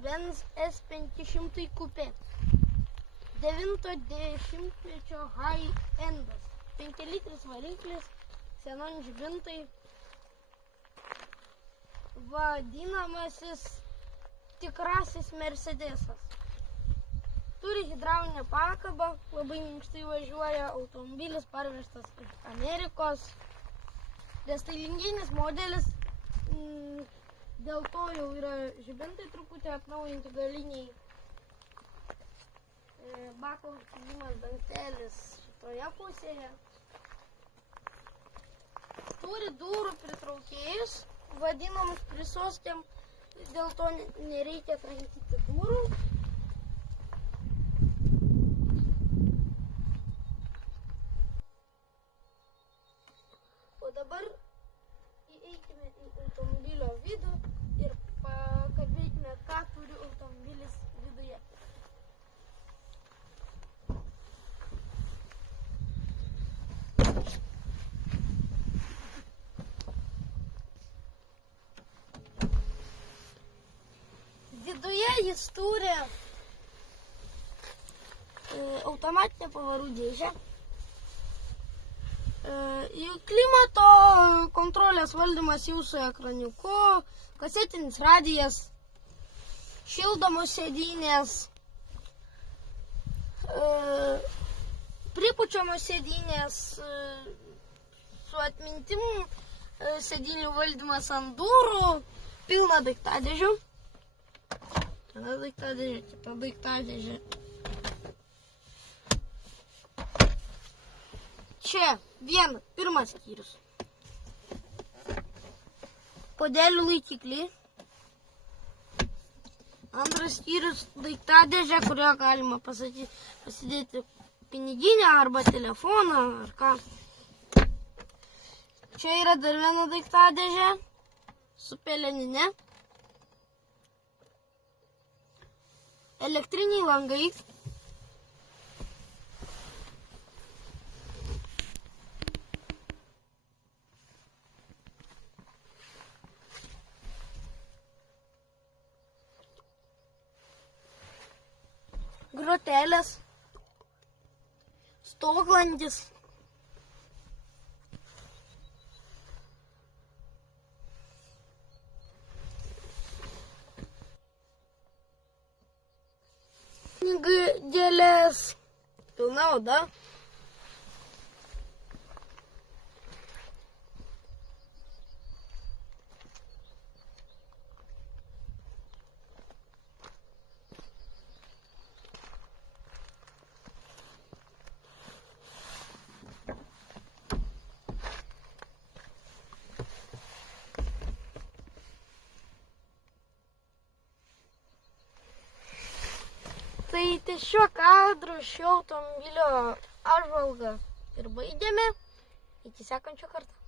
Mercedes-Benz S500 Coupe. 90-mečio high-endas. 5 litris variklis, senon žibintai. Vadinamasis tikrasis Mercedesas. Turi hidraulinę pakabą, labai minkštai važiuoja, automobilis parvežtas iš Amerikos. Restailinginis modelis, dėl to jau yra žibintai truputį atnaujinti galiniai. Bako užkilimas dangtelis šitoje pusėje. Turi durų pritraukėjus, vadinamus prisostėm, dėl to nereikia trankyti durų. O dabar įeikime į automobilio vidų ir pakalbėkime, ką turi automobilis viduje. Viduje jis turi automatinę pavarų dėžę, klimato kontrolės valdymas jūsų ekraniuku, kasetinis radijas, šildomos sėdynės, pripučiamos sėdynės, su atmintim sėdynių valdymas ant durų, pilna daiktadėžių. Viena daiktadėžė, kita daiktadėžė. Čia pirmas skyrius. Podelių laikikliai. Antras skyrius daiktadėžė, kurioje galima pasidėti piniginę arba telefoną ar ką. Čia yra dar viena daiktadėžė su peleninė. Elektriniai langai. Grotelės. Stoglandis. Dėlės, pilna oda. Tai šiuo kadru šio automobilio apžvalgą ir baigiame. Iki sekančio karto.